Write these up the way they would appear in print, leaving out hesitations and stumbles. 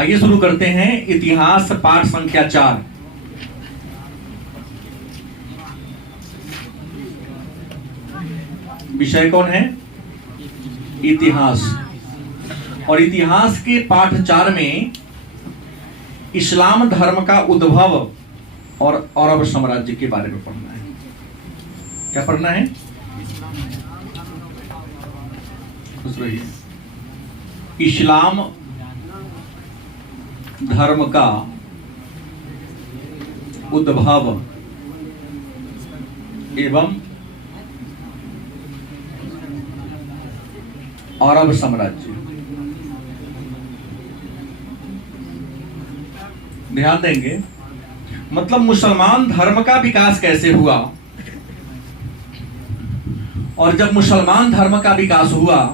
आइए शुरू करते हैं इतिहास पाठ संख्या 4। विषय कौन है? इतिहास। और इतिहास के पाठ 4 में इस्लाम धर्म का उद्भव और अरब साम्राज्य के बारे में पढ़ना है। क्या पढ़ना है? खुश रहिए। इस्लाम धर्म का उद्भव एवं अरब साम्राज्य। ध्यान देंगे, मतलब मुसलमान धर्म का विकास कैसे हुआ, और जब मुसलमान धर्म का विकास हुआ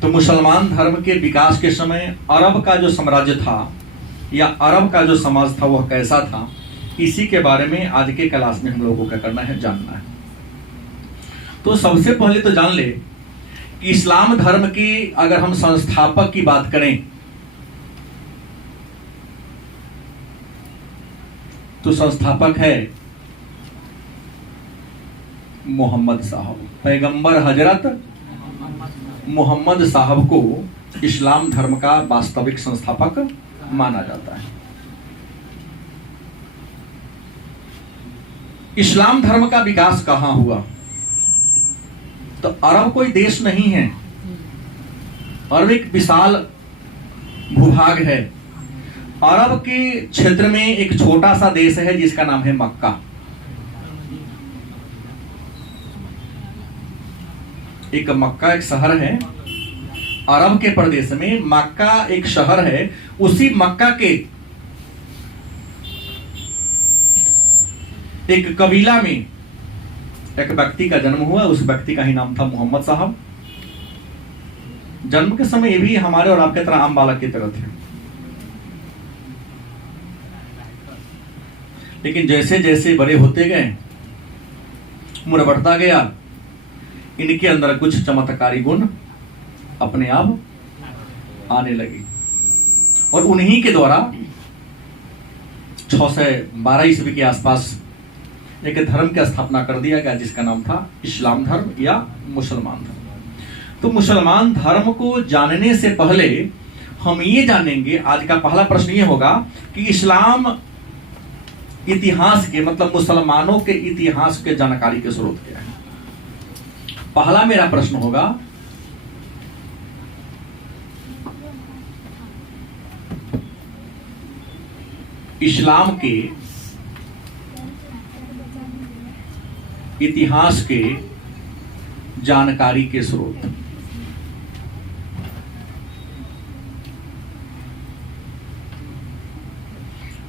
तो मुसलमान धर्म के विकास के समय अरब का जो साम्राज्य था या अरब का जो समाज था वह कैसा था, इसी के बारे में आज के क्लास में हम लोगों को क्या करना है, जानना है। तो सबसे पहले तो जान ले कि इस्लाम धर्म की अगर हम संस्थापक की बात करें तो संस्थापक है मोहम्मद साहब। पैगंबर हजरत मोहम्मद साहब को इस्लाम धर्म का वास्तविक संस्थापक माना जाता है। इस्लाम धर्म का विकास कहां हुआ? तो अरब कोई देश नहीं है, अरब एक विशाल भूभाग है। अरब के क्षेत्र में एक छोटा सा देश है जिसका नाम है मक्का। एक मक्का एक शहर है अरब के प्रदेश में। मक्का एक शहर है। उसी मक्का के एक कबीला में एक व्यक्ति का जन्म हुआ। उस व्यक्ति का ही नाम था मोहम्मद साहब। जन्म के समय ये भी हमारे और आपके तरह आम बालक की तरह थे, लेकिन जैसे जैसे बड़े होते गए, उम्र बढ़ता गया, इनके अंदर कुछ चमत्कारी गुण अपने आप आने लगे और उन्हीं के द्वारा 612 ईस्वी के आसपास एक धर्म की स्थापना कर दिया गया जिसका नाम था इस्लाम धर्म या मुसलमान धर्म। तो मुसलमान धर्म को जानने से पहले हम ये जानेंगे, आज का पहला प्रश्न ये होगा कि इस्लाम इतिहास के मतलब मुसलमानों के इतिहास के जानकारी के स्रोत क्या है। पहला मेरा प्रश्न होगा, इस्लाम के इतिहास के जानकारी के स्रोत।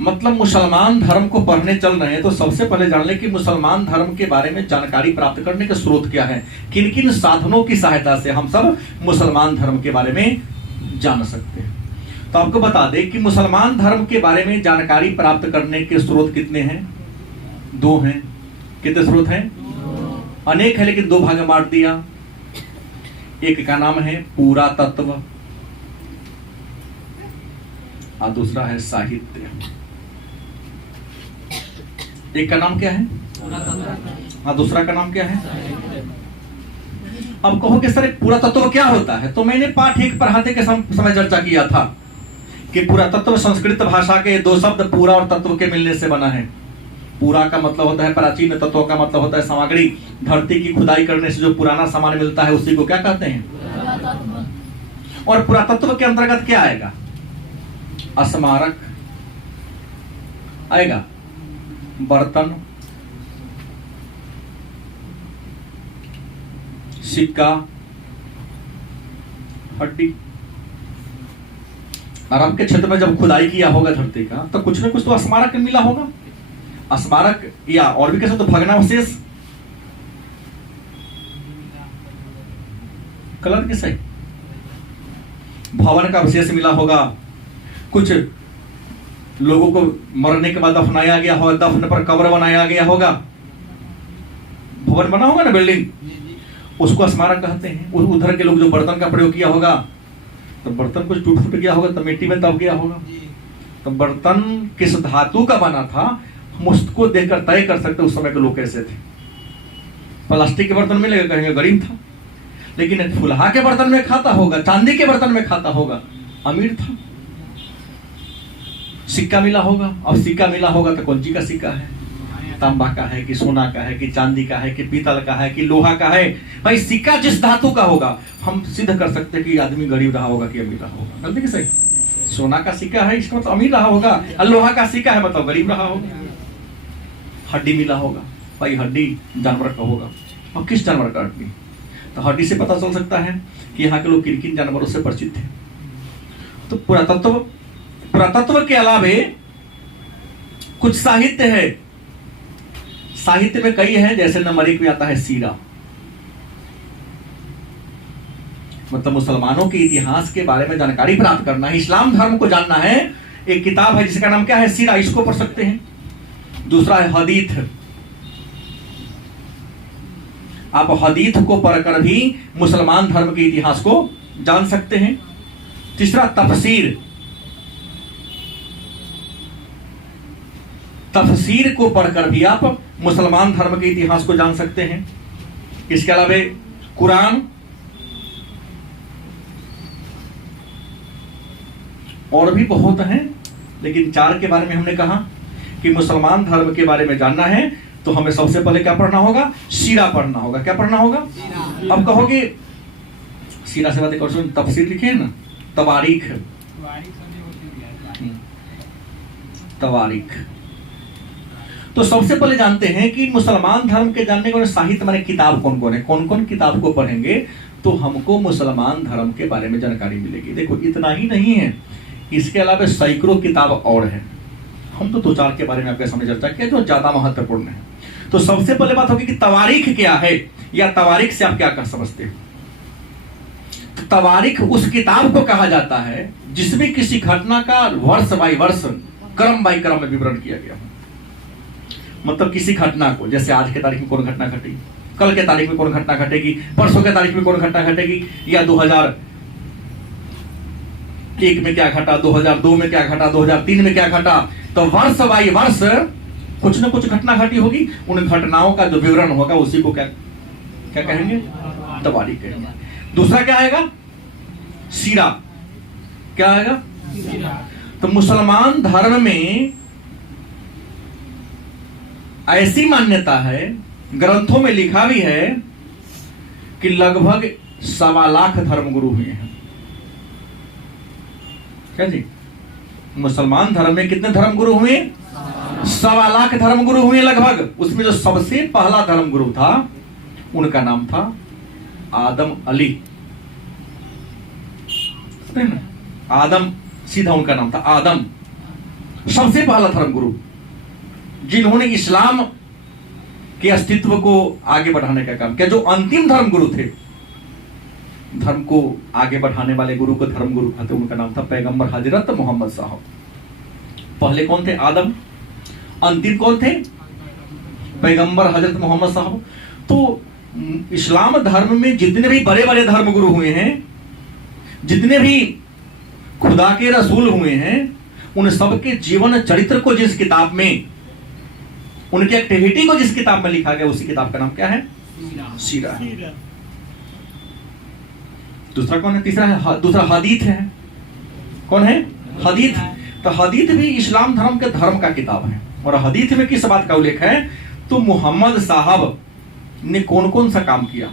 मतलब मुसलमान धर्म को पढ़ने चल रहे हैं तो सबसे पहले जान ले कि मुसलमान धर्म के बारे में जानकारी प्राप्त करने के स्रोत क्या है, किन किन साधनों की सहायता से हम सब मुसलमान धर्म के बारे में जान सकते हैं। तो आपको बता दें कि मुसलमान धर्म के बारे में जानकारी प्राप्त करने के स्रोत कितने हैं? 2 हैं। कितने स्रोत हैं? अनेक है, लेकिन 2 भाग में बांट दिया। एक का नाम है पुरातत्व और दूसरा है साहित्य। एक का नाम क्या है? हाँ, दूसरा का नाम क्या है? अब कहो कि सर पुरातत्व क्या होता है? तो मैंने पाठ 1 पढ़ाते के समय चर्चा किया था कि पुरातत्व संस्कृत भाषा के 2 शब्द पूरा और तत्व के मिलने से बना है। पूरा का मतलब होता है प्राचीन, तत्व का मतलब होता है सामग्री। धरती की खुदाई करने से जो पुराना सामान मिलता है उसी को क्या कहते हैं? और पुरातत्व के अंतर्गत क्या आएगा? स्मारक आएगा, बर्तन, सिक्का, हड्डी। अरब के क्षेत्र में जब खुदाई किया होगा धरती का तो कुछ न कुछ तो स्मारक मिला होगा। स्मारक या और भी कैसे तो भग्नावशेष, कलर के सही भवन का अवशेष मिला होगा। कुछ लोगों को मरने के बाद दफनाया गया होगा, दफन पर कब्र बनाया गया होगा। भवन बना होगा ना, बिल्डिंग, उसको स्मारक कहते हैं। उधर के लोग जो बर्तन का प्रयोग किया होगा तो बर्तन कुछ टूट फूट गया होगा तो मिट्टी में दब गया होगा। तो बर्तन किस धातु का बना था हम उसको देखकर तय कर सकते उस समय के लोग कैसे थे। प्लास्टिक के बर्तन में लेकर कहेंगे गरीब था, लेकिन फुलहा के बर्तन में खाता होगा, चांदी के बर्तन में खाता होगा, अमीर था। सिक्का मिला होगा, अब सिक्का मिला होगा तो कौन सी का सिक्का है, तांबा का है कि सोना का है कि चांदी का है कि पीतल का है कि लोहा का है। भाई सिक्का जिस धातु का होगा हम सिद्ध कर सकते हैं कि आदमी गरीब रहा होगा कि अमीर रहा होगा। गलती कि सही? सोना का सिक्का है इसका मतलब अमीर रहा होगा, और लोहा का सिक्का है मतलब गरीब रहा होगा। हड्डी मिला होगा, भाई हड्डी जानवर का होगा, और किस जानवर का हड्डी? तो हड्डी से पता चल सकता है कि यहाँ के लोग किन किन जानवरों से परिचित थे। तो पुरातत्व के अलावे कुछ साहित्य है, साहित्य में कई है, जैसे नंबर 1 में आता है सीरा, मतलब मुसलमानों के इतिहास के बारे में जानकारी प्राप्त करना है, इस्लाम धर्म को जानना है। एक किताब है जिसका नाम क्या है, सीरा, इसको पढ़ सकते हैं। दूसरा है हदीथ, आप हदीथ को पढ़कर भी मुसलमान धर्म के इतिहास को जान सकते हैं। तीसरा तफसीर, तफसीर को पढ़कर भी आप मुसलमान धर्म के इतिहास को जान सकते हैं। इसके अलावा कुरान और भी बहुत हैं, लेकिन 4 के बारे में हमने कहा कि मुसलमान धर्म के बारे में जानना है तो हमें सबसे पहले क्या पढ़ना होगा, सीरा पढ़ना होगा। क्या पढ़ना होगा? अब कहोगे सीरा से बात एक और सुन, तफसीर लिखे है ना, तवारीख, तवारीख। तो सबसे पहले जानते हैं कि मुसलमान धर्म के जानने को साहित्य माने किताब कौन कौन है, कौन कौन किताब को पढ़ेंगे तो हमको मुसलमान धर्म के बारे में जानकारी मिलेगी। देखो इतना ही नहीं है, इसके अलावा सैकड़ों किताब और है। हम तो 2-4 के बारे में आपके सामने चर्चा किया जो ज्यादा महत्वपूर्ण है। तो सबसे पहले बात होगी कि तवारीख क्या है, या तवारीख से आप क्या कर समझते हैं। तो तवारीख उस किताब को कहा जाता है जिसमें किसी घटना का वर्ष बाई वर्ष, क्रम बाई क्रम में विवरण किया गया हो। मतलब किसी घटना को, जैसे आज के तारीख में कौन घटना घटी, कल के तारीख में कौन घटना घटेगी, परसों के तारीख में कौन घटना घटेगी, या 2001 में क्या घटा, 2002 में क्या घटा, 2003 में क्या घटा। तो वर्ष बाई वर्ष कुछ न कुछ घटना घटी होगी, उन घटनाओं का जो विवरण होगा उसी को क्या क्या कहेंगे, तवारीख कहेंगे। दूसरा क्या आएगा, सीरा। क्या आएगा? तो मुसलमान धर्म में ऐसी मान्यता है, ग्रंथों में लिखा भी है कि लगभग 1.25 लाख धर्मगुरु हुए हैं। क्या जी? मुसलमान धर्म में कितने धर्मगुरु हुए? 1.25 लाख धर्मगुरु हुए लगभग। उसमें जो सबसे पहला धर्मगुरु था उनका नाम था आदम अली। आदम, सीधा उनका नाम था आदम, सबसे पहला धर्मगुरु जिन्होंने इस्लाम के अस्तित्व को आगे बढ़ाने का काम किया। जो अंतिम धर्मगुरु थे, धर्म को आगे बढ़ाने वाले गुरु को धर्मगुरु कहते, उनका नाम था पैगंबर हजरत मोहम्मद साहब। पहले कौन थे? आदम। अंतिम कौन थे? पैगंबर हजरत मोहम्मद साहब। तो इस्लाम धर्म में जितने भी बड़े बड़े धर्मगुरु हुए हैं, जितने भी खुदा के रसूल हुए हैं, उन सबके जीवन चरित्र को जिस किताब में, उनकी एक्टिविटी को जिस किताब में लिखा गया, उसी किताब का नाम क्या है? सीरा है। दूसरा कौन है? तीसरा है, दूसरा हदीथ है। कौन है? हदीथ। तो हदीथ भी इस्लाम धर्म के धर्म का किताब है। और हदीथ में किस बात का उल्लेख है? तो मोहम्मद साहब ने कौन कौन सा काम किया।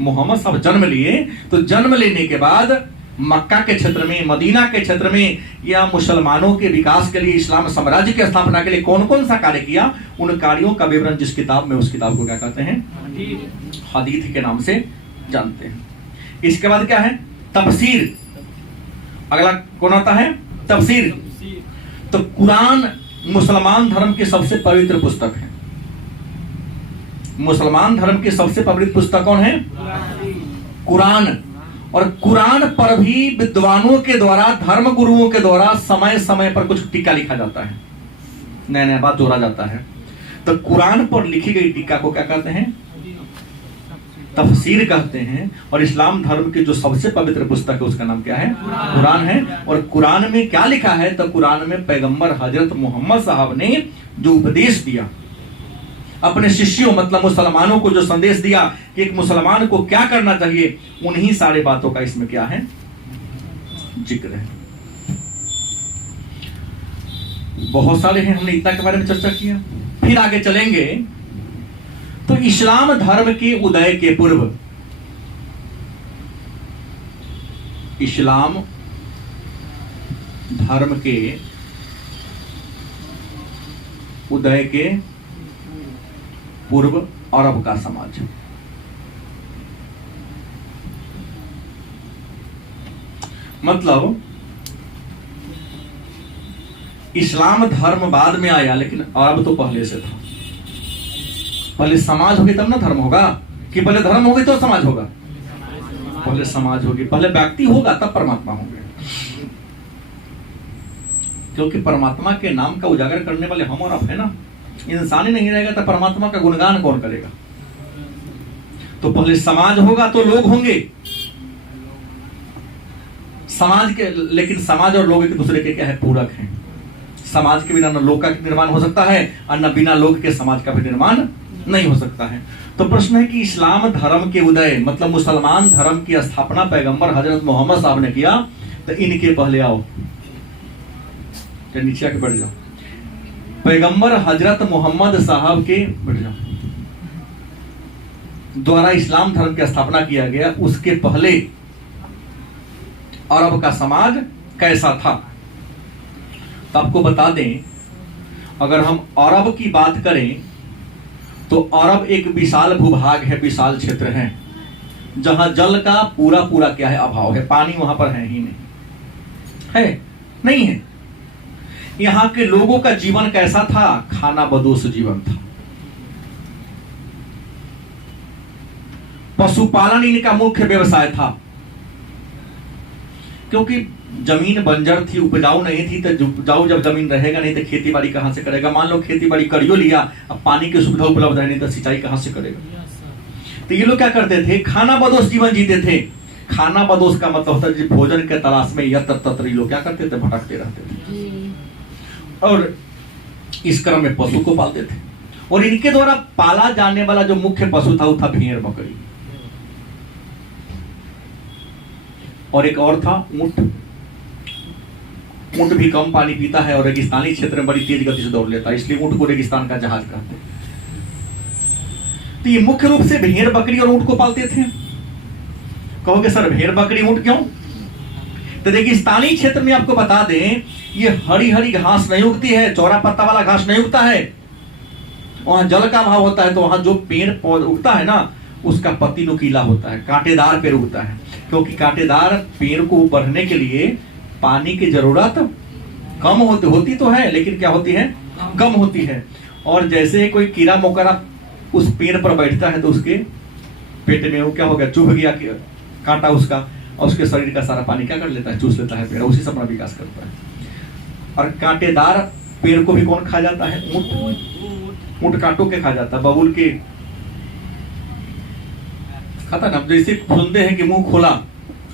मोहम्मद साहब जन्म लिए, तो जन्म लेने के बाद मक्का के क्षेत्र में, मदीना के क्षेत्र में, या मुसलमानों के विकास के लिए, इस्लाम साम्राज्य की स्थापना के लिए कौन कौन सा कार्य किया, उन कार्यों का विवरण जिस किताब में, उस किताब को क्या कहते हैं? हदीथ के नाम से जानते हैं। इसके बाद क्या है? तफसीर। अगला कौन आता है? तफसीर। तो कुरान मुसलमान धर्म की सबसे पवित्र पुस्तक है। मुसलमान धर्म की सबसे पवित्र पुस्तक कौन है? कुरान। और कुरान पर भी विद्वानों के द्वारा, धर्म गुरुओं के द्वारा समय समय पर कुछ टीका लिखा जाता है, नया नया बात जोड़ा जाता है। तो कुरान पर लिखी गई टीका को क्या कहते हैं? तफसीर कहते हैं। और इस्लाम धर्म की जो सबसे पवित्र पुस्तक है उसका नाम क्या है? कुरान है। और कुरान में क्या लिखा है? तो कुरान में पैगंबर हजरत मोहम्मद साहब ने जो उपदेश दिया अपने शिष्यों मतलब मुसलमानों को, जो संदेश दिया कि एक मुसलमान को क्या करना चाहिए, उन्हीं सारे बातों का इसमें क्या है? जिक्र है। बहुत सारे हैं, हमने इतना के बारे में चर्चा किया। फिर आगे चलेंगे तो इस्लाम धर्म के उदय के पूर्व, इस्लाम धर्म के उदय के पूर्व अरब का समाज, मतलब इस्लाम धर्म बाद में आया लेकिन अरब तो पहले से था। पहले समाज होगी तब ना धर्म होगा, कि पहले धर्म होगी तो समाज होगा? पहले समाज होगी, पहले व्यक्ति होगा तब परमात्मा होंगे। क्योंकि परमात्मा के नाम का उजागर करने वाले हम और आप है ना। इंसान ही नहीं रहेगा तो परमात्मा का गुणगान कौन करेगा? तो पहले समाज होगा तो लोग होंगे समाज के, लेकिन समाज और लोग एक दूसरे के क्या है? पूरक हैं। समाज के बिना न लोक का निर्माण हो सकता है और न बिना लोक के समाज का भी निर्माण नहीं हो सकता है। तो प्रश्न है कि इस्लाम धर्म के उदय मतलब मुसलमान धर्म की स्थापना पैगंबर हजरत मोहम्मद साहब ने किया, तो इनके पहले आओ, नीचे आके बढ़ जाओ। पैगंबर हजरत मोहम्मद साहब के बढ़ जाओ द्वारा इस्लाम धर्म की स्थापना किया गया, उसके पहले अरब का समाज कैसा था? तो आपको बता दें, अगर हम अरब की बात करें तो अरब एक विशाल भूभाग है, विशाल क्षेत्र है, जहां जल का पूरा पूरा क्या है? अभाव है। पानी वहां पर है ही नहीं, है नहीं है। यहां के लोगों का जीवन कैसा था? खाना बदोश जीवन था। पशुपालन इनका मुख्य व्यवसाय था, क्योंकि जमीन बंजर थी, उपजाऊ नहीं थी। तो उपजाऊ जब जमीन रहेगा नहीं तो खेती बाड़ी कहां से करेगा? मान लो खेती बाड़ी करियो लिया, अब पानी की सुविधा उपलब्ध है नहीं तो सिंचाई कहां से करेगा? तो ये लोग क्या करते थे? खाना बदोश जीवन जीते थे। खाना बदोश का मतलब होता है भोजन के तलाश में यत्र तत्र लोग क्या करते थे? भटकते रहते थे। और इस क्रम में पशु को पालते थे, और इनके द्वारा पाला जाने वाला जो मुख्य पशु था वो था भेड़ बकरी, और एक और था ऊंट। ऊंट भी कम पानी पीता है और रेगिस्तानी क्षेत्र में बड़ी तेज गति से दौड़ लेता है, इसलिए ऊंट को रेगिस्तान का जहाज कहते हैं। तो ये मुख्य रूप से भेड़ बकरी और ऊंट को पालते थे। कहोगे सर भेड़ बकरी ऊंट क्यों? तो रेगिस्तानी क्षेत्र में आपको बता दें, ये हरी हरी घास नहीं उगती है, चौड़ा पत्ता वाला घास नहीं उगता है। वहां जल का अभाव होता है, तो वहां जो पेड़ पौधा उगता है ना, उसका पत्ती नुकीला होता है, कांटेदार पेड़ उगता है। क्योंकि कांटेदार पेड़ को बढ़ने के लिए पानी की जरूरत कम होती तो है, लेकिन क्या होती है? कम होती है। और जैसे कोई कीड़ा मकोड़ा उस पेड़ पर बैठता है तो उसके पेट में वो क्या हो गया? चुभ गया कांटा उसका, और उसके शरीर का सारा पानी क्या कर लेता है? चूस लेता है पेड़, उसी से अपना विकास करता है। और कांटेदार पेड़ को भी कौन खा जाता है? ऊंट। ऊंट कांटों के खा जाता है, बबूल के खाता ना। जैसे सुनते हैं कि मुंह खोला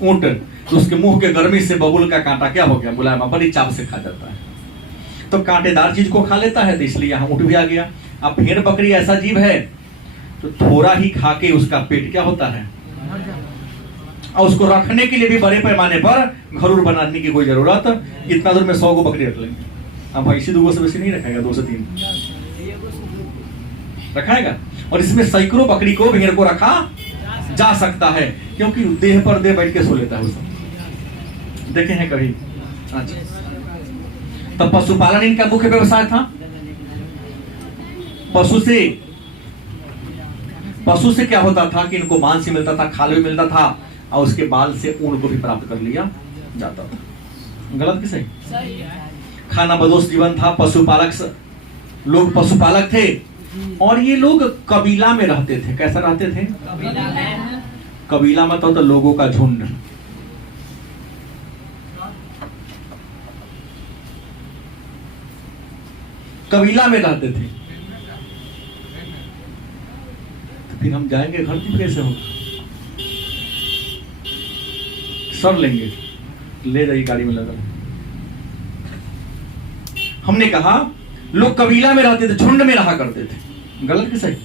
ऊंट, तो उसके मुंह के गर्मी से बबूल का कांटा क्या हो गया? मुलायम, बड़ी चाप से खा जाता है। तो कांटेदार चीज को खा लेता है, तो इसलिए यहाँ ऊंट भी आ गया। अब भेड़ बकरी ऐसा जीव है तो थोड़ा ही खा के उसका पेट क्या होता है? और उसको रखने के लिए भी बड़े पैमाने पर घरूर बनाने की कोई जरूरत, इतना दूर में 100 गो बकरी रख लेंगे। अब भैंसी 2 से बेसी नहीं रखेगा, 2 से 3 रखाएगा। और इसमें सैकड़ों बकरी को, भेड़ को रखा जा सकता है, क्योंकि देह पर देह बैठ के सो लेता है। उसको देखे हैं कभी? अच्छा। तब पशुपालन इनका मुख्य व्यवसाय था। पशु से क्या होता था कि इनको मांस भी मिलता था, खाल भी मिलता था, और उसके बाल से ऊन को भी प्राप्त कर लिया जाता था। गलत कि सही? खाना बदोश जीवन था। पशुपालक लोग पशुपालक थे, और ये लोग कबीला में रहते थे। कैसा रहते थे? कबीला मतलब तो लोगों का झुंड। कबीला में रहते थे। फिर हम जाएंगे घर की कैसे होगा? सर लेंगे, ले जाइए गाड़ी में लगा। हमने कहा लोग कबीला में रहते थे, झुंड में रहा करते थे। गलत कि सही?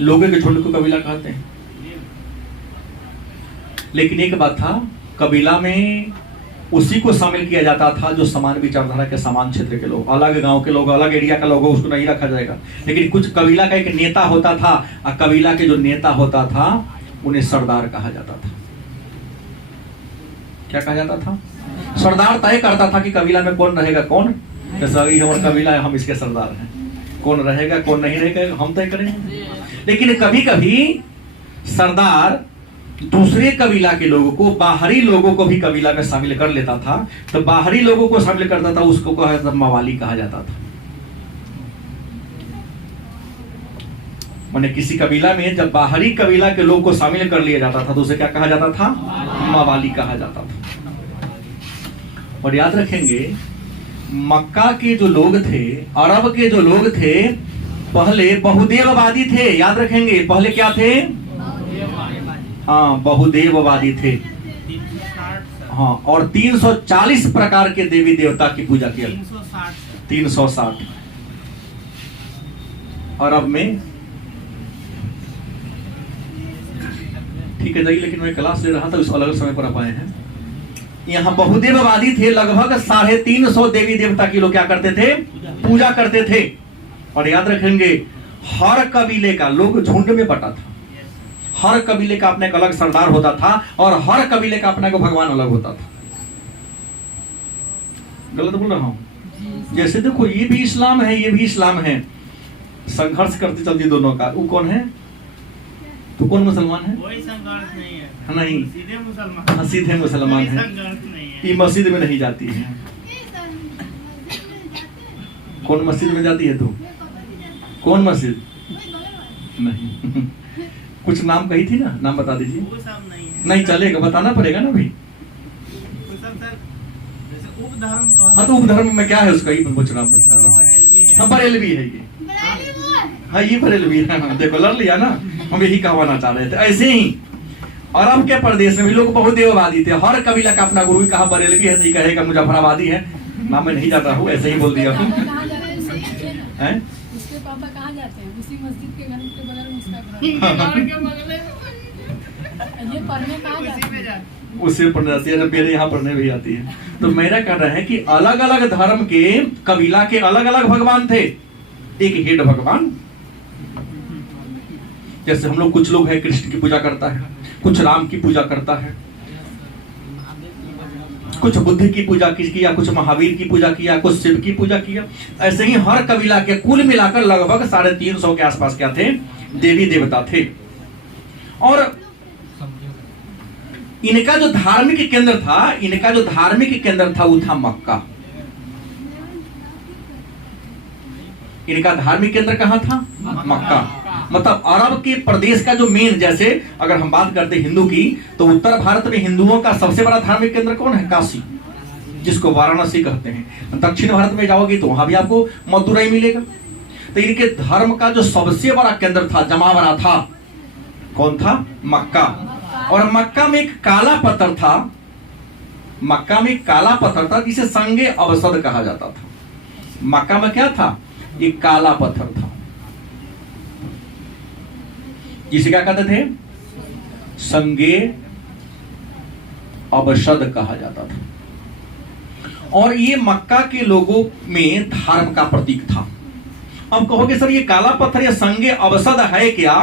लोगों के झुंड को कबीला कहते हैं। लेकिन एक बात था, कबीला में उसी को शामिल किया जाता था जो समान विचारधारा के, समान क्षेत्र के लोग। अलग गांव के लोग, अलग एरिया का लोग हो, उसको नहीं रखा जाएगा। लेकिन कुछ कबीला का एक नेता होता था, और कबीला के जो नेता होता था उन्हें सरदार कहा जाता था। क्या कहा जाता था? सरदार तय करता था कि कबीला में कौन रहेगा, कौन, जैसे अभी हमारा कबीला है, हम इसके सरदार हैं, कौन रहेगा कौन नहीं रहेगा हम तय करेंगे। लेकिन कभी कभी सरदार दूसरे कबीला के लोगों को, बाहरी लोगों को भी कबीला में शामिल कर लेता था। तो बाहरी लोगों को शामिल करता था, उसको मवाली कहा जाता था। माने किसी कबीला में जब बाहरी कबीला के लोग को शामिल कर लिया जाता था तो उसे क्या कहा जाता था? मवाली कहा जाता था। और याद रखेंगे, मक्का के जो लोग थे, अरब के जो लोग थे, पहले बहुदेववादी थे। याद रखेंगे, पहले क्या थे? हाँ, बहुदेववादी थे। हाँ, और 340 प्रकार के देवी देवता की पूजा किया। 360 अरब में। ठीक है जाइए, लेकिन मैं क्लास ले रहा था, उस अलग समय पर आप आए हैं। यहाँ बहुदेववादी थे, लगभग 350 देवी देवता की लोग क्या करते थे? पूजा करते थे। और याद रखेंगे, हर कबीले का लोग झुंड में बटा था। हर कबीले का अपने एक अलग सरदार होता था, और हर कबीले का अपना को भगवान अलग होता था। गलत बोल रहा हूं? जैसे देखो, ये भी इस्लाम है, ये भी इस्लाम है, संघर्ष करती चलती दोनों का। वो कौन है? तो कौन मुसलमान है? कोई संघर्ष नहीं है। नहीं, सीधे मुसलमान। हाँ, सीधे मुसलमान है। ये मस्जिद में नहीं जाती है। कौन मस्जिद में जाती है? तू कौन मस्जिद? नहीं। कुछ नाम कही थी ना, नाम बता दीजिए। वो सब नहीं है। नहीं चलेगा, बताना पड़ेगा ना भाई। वो सब सर जैसे उपधर्म का। हाँ, तो उपधर्म में क्या है उसका, ये पूछ रहा हूँ। हाँ, बरेलवी है ये। हाँ, ये बरेलवी है। हाँ, देखो लड़ लिया ना, हम यही कहवाना चाह रहे थे। ऐसे ही अरब के प्रदेश में भी लोग बहुदेववादी थे। हर कबीला का अपना गुरु, कहा बरेलवी है तो ये कहेगा मुजफ्फराबादी है। नाम मैं नहीं जाता हूँ, ऐसे ही बोल दिया हूँ। उसके पापा कहाँ जाते हैं? उसी मस्जिद के घर के बगल में उसका घर है। ये पढ़ने कहाँ जाते हैं? उससे पढ़ने जाती है, मेरे यहाँ पढ़ने भी आती है। तो मेरा कहना है कि अलग अलग धर्म के, कबीला के अलग अलग भगवान थे, एक हेड भगवान। जैसे हम लोग, कुछ लोग हैं कृष्ण की पूजा करता है, कुछ राम की पूजा करता है, कुछ बुद्ध की पूजा किया, कुछ महावीर की पूजा किया, कुछ शिव की पूजा किया। ऐसे ही हर कबीला के कुल मिलाकर लगभग 350 के आसपास क्या थे? देवी देवता थे। और इनका जो धार्मिक केंद्र था, वो था मक्का। इनका धार्मिक केंद्र कहां था? मक्का। मतलब अरब के प्रदेश का जो मेन, जैसे अगर हम बात करते हिंदू की, तो उत्तर भारत में हिंदुओं का सबसे बड़ा धार्मिक केंद्र कौन है? काशी, जिसको वाराणसी कहते हैं। दक्षिण भारत में जाओगे तो वहां भी आपको मदुरई मिलेगा। तो इनके धर्म का जो सबसे बड़ा केंद्र था, जमावड़ा था, कौन था? मक्का। और मक्का में एक काला पत्थर था, मक्का में काला पत्थर था जिसे संगे अवसद कहा जाता था। मक्का में क्या था? एक काला पत्थर था जिसे क्या कहते थे? संगे अवसद कहा जाता था। और ये मक्का के लोगों में धर्म का प्रतीक था। अब कहोगे सर ये काला पत्थर या संगे अवसद है क्या?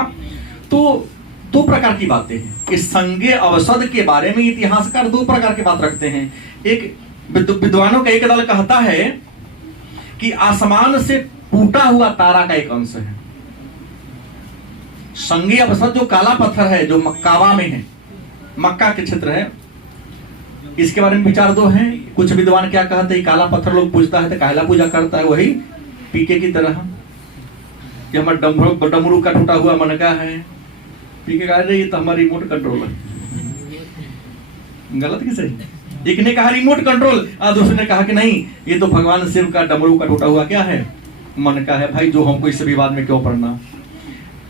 तो दो प्रकार की बातें हैं। इस संगे अवसद के बारे में इतिहासकार दो प्रकार की बात रखते हैं। एक विद्वानों का एक दल कहता है कि आसमान से टूटा हुआ तारा का एक अंश है। संगे अवसद जो काला पत्थर है, जो मक्कावा में है, मक्का के क्षेत्र है, इसके बारे में विचार दो हैं। कुछ विद्वान क्या कहते हैं, काला पत्थर लोग पूजता है तो काला पूजा करता है, वही पीके की तरह। ये हमारा डमरू का टूटा हुआ मनका है, पीके कह रहे ये तो हमारा रिमोट कंट्रोल है। गलत कि सही? एक ने कहा रिमोट कंट्रोल, दूसरे ने कहा कि नहीं ये तो भगवान शिव का डमरू का टूटा हुआ क्या है? मनका है। भाई जो हमको इस विवाद में क्यों पड़ना?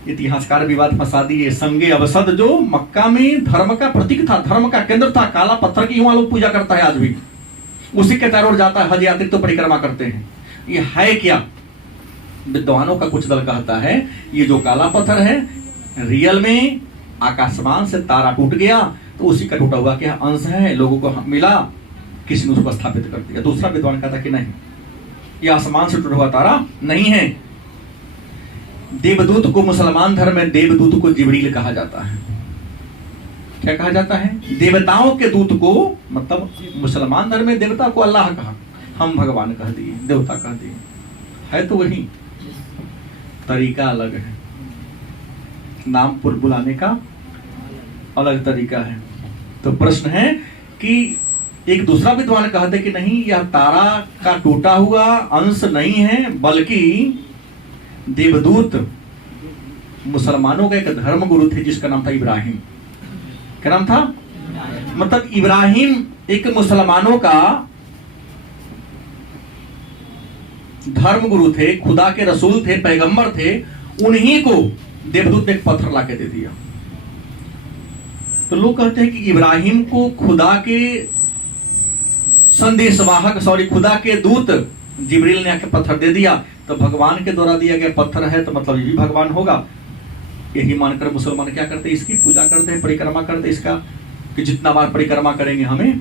इतिहासकार विवाद फंसा दिए। संगे अवसद जो मक्का में धर्म का प्रतीक था, धर्म का केंद्र था, काला पत्थर की वहां लोग पूजा करता है आज भी, उसी के चारों ओर जाता है, हज यात्री तो परिक्रमा करते हैं। ये है क्या? विद्वानों का कुछ दल कहता है ये जो काला पत्थर है रियल में आकाशमान से तारा टूट गया तो उसी का टूटा हुआ क्या अंश है, लोगों को मिला, किसी ने उसको स्थापित कर दिया। दूसरा विद्वान कहता कि नहीं, ये आसमान से टूटा हुआ तारा नहीं है। देवदूत को मुसलमान धर्म में देवदूत को जिब्रील कहा जाता है। क्या कहा जाता है? देवताओं के दूत को, मतलब मुसलमान धर्म में देवता को अल्लाह कहा, हम भगवान कह दिए, देवता कह दिए, है तो वही, तरीका अलग है, नाम पर बुलाने का अलग तरीका है। तो प्रश्न है कि एक दूसरा विद्वान कहते कि नहीं, यह तारा का टूटा हुआ अंश नहीं है, बल्कि देवदूत मुसलमानों का एक धर्म गुरु थे जिसका नाम था इब्राहिम। क्या नाम था? मतलब इब्राहिम एक मुसलमानों का धर्म गुरु थे, खुदा के रसूल थे, पैगंबर थे, उन्हीं को देवदूत ने एक पत्थर लाके दे दिया। तो लोग कहते हैं कि इब्राहिम को खुदा के संदेशवाहक, खुदा के दूत जिब्रील ने आके पत्थर दे दिया, तो भगवान के द्वारा दिया गया पत्थर है तो मतलब ये भी भगवान होगा। यही मानकर मुसलमान क्या करते हैं, इसकी पूजा करते हैं, परिक्रमा करते हैं इसका, कि जितना बार परिक्रमा करेंगे हमें